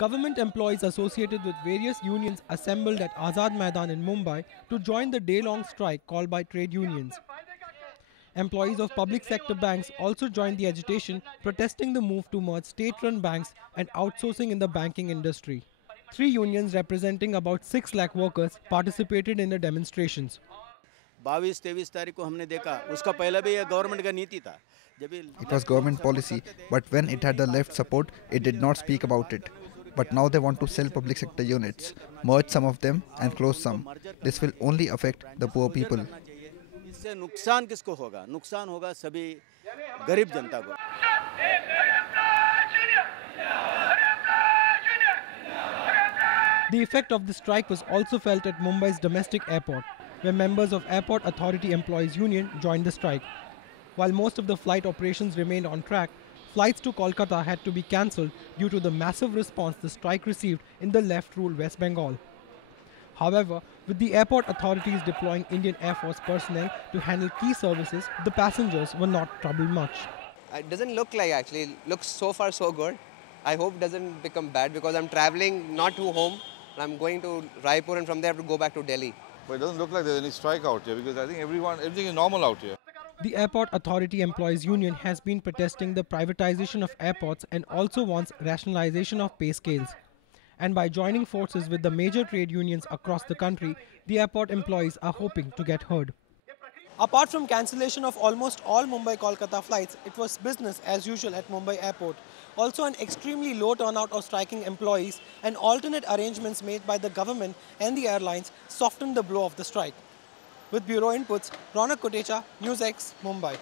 Government employees associated with various unions assembled at Azad Maidan in Mumbai to join the day-long strike called by trade unions. Employees of public sector banks also joined the agitation, protesting the move to merge state-run banks and outsourcing in the banking industry. Three unions representing about 6 lakh workers participated in the demonstrations. 22-23 तारीख को हमने देखा उसका पहले भी ये government का नीति था जब It was government policy, but when it had the left support, it did not speak about it. But now they want to sell public sector units, merge some of them and close some. This will only affect the poor people. इससे नुकसान किसको होगा? नुकसान होगा सभी गरीब जनता को. The effect of the strike was also felt at Mumbai's domestic airport, where members of Airport Authority Employees Union joined the strike. While most of the flight operations remained on track, flights to Kolkata had to be cancelled due to the massive response the strike received in the left-ruled West Bengal. However, with the airport authorities deploying Indian Air Force personnel to handle key services, the passengers were not troubled much. It doesn't look like actually. It looks so far so good. I hope it doesn't become bad because I'm traveling not to home. I'm going to Raipur and from there I have to go back to Delhi. But it doesn't look like there's any strike out here because I think everything is normal out here. The Airport Authority Employees Union has been protesting the privatization of airports and also wants rationalization of pay scales. And by joining forces with the major trade unions across the country, the airport employees are hoping to get heard. Apart from cancellation of almost all Mumbai-Kolkata flights, it was business as usual at Mumbai Airport. Also an extremely low turnout of striking employees and alternate arrangements made by the government and the airlines softened the blow of the strike. With Bureau Inputs, Ronak Kotecha, NewsX, Mumbai.